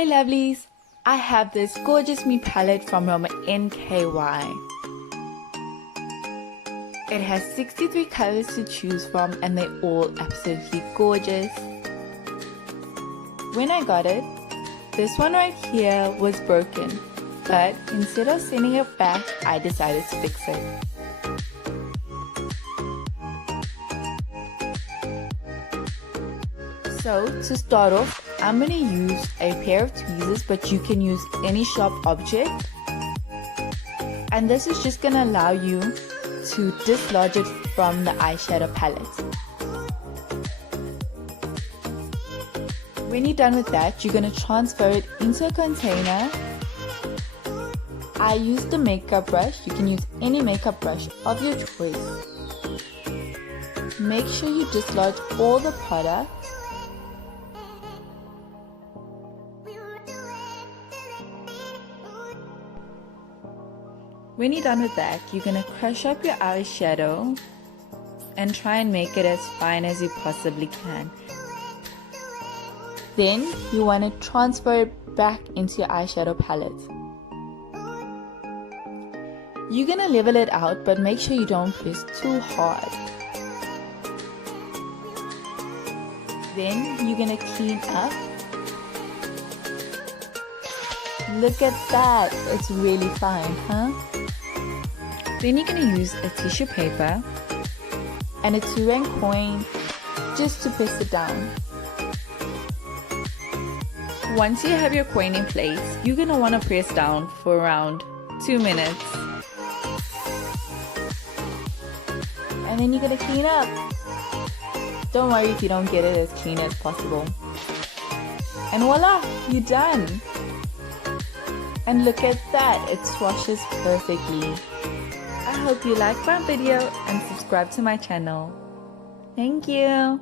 Hey lovelies, I have this gorgeous me palette from NKY. It has 63 colors to choose from and they're all absolutely gorgeous. When I got it, this one right here was broken, but instead of sending it back, I decided to fix it. So to start off, I'm going to use a pair of tweezers, but you can use any sharp object. And this is just going to allow you to dislodge it from the eyeshadow palette. When you're done with that, you're going to transfer it into a container. I used the makeup brush. You can use any makeup brush of your choice. Make sure you dislodge all the product. When you're done with that, you're going to crush up your eyeshadow and try and make it as fine as you possibly can. Then you want to transfer it back into your eyeshadow palette. You're going to level it out, but make sure you don't press too hard. Then you're going to clean up. Look at that, it's really fine, huh? Then you're going to use a tissue paper and a 2-rand coin just to press it down. Once you have your coin in place, you're going to want to press down for around 2 minutes. And then you're going to clean up. Don't worry if you don't get it as clean as possible. And voila, you're done. And look at that, it swashes perfectly. I hope you liked my video and subscribe to my channel. Thank you.